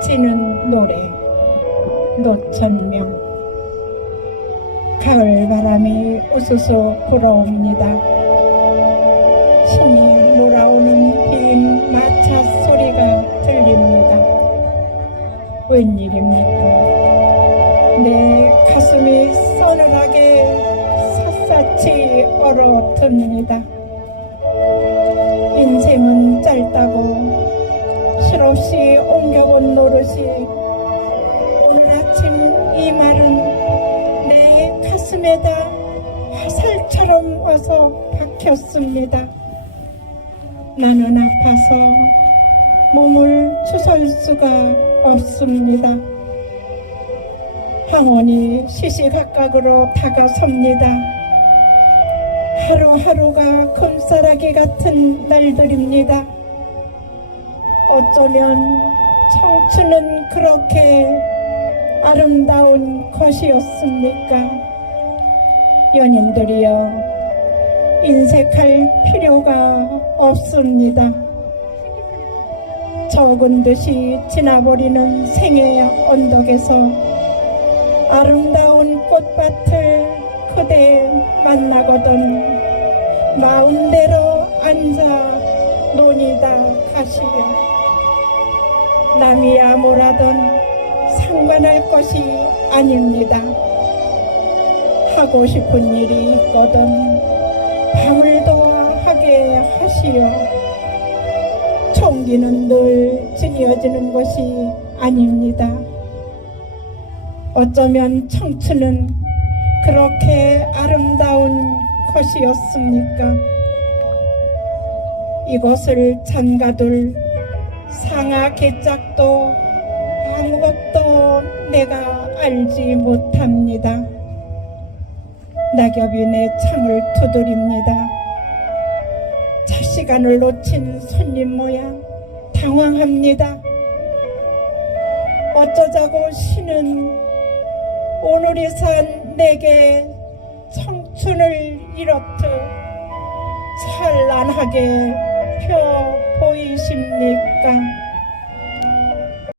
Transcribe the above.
지는 노래 노천명 가을 바람이 우수수 불어옵니다. 신이 몰아오는 빈 마차 소리가 들립니다. 웬일입니까? 내 가슴이 서늘하게 샅샅이 얼어듭니다. 인생은 짧다고 실없이 옮겨본 노릇이 오늘 아침 이 말은 내 가슴에다 화살처럼 와서 박혔습니다. 나는 아파서 몸을 추설 수가 없습니다. 항원이 시시각각으로 다가섭니다. 하루하루가 금싸라기 같은 날들입니다. 어쩌면 청춘은 그렇게 아름다운 것이었습니까? 연인들이여, 인색할 필요가 없습니다. 적은 듯이 지나버리는 생의 언덕에서 아름다운 꽃밭을 그대 만나거든 마음대로 앉아 논이다 가시오 남이야 뭐라던 상관할 것이 아닙니다. 하고 싶은 일이 있거든 밤을 도와 하게 하시오 총기는 늘 지니어지는 것이 아닙니다. 어쩌면 청춘은 그렇게 아름다운 것이었습니까? 이것을 잠가둘 상하 개짝도 아무것도 내가 알지 못합니다. 낙엽이 내 창을 두드립니다. 차 시간을 놓친 손님 모양 당황합니다. 어쩌자고 신은 오늘이 산 내게 청춘을 이렇듯 찬란하게 펴 보이십니까?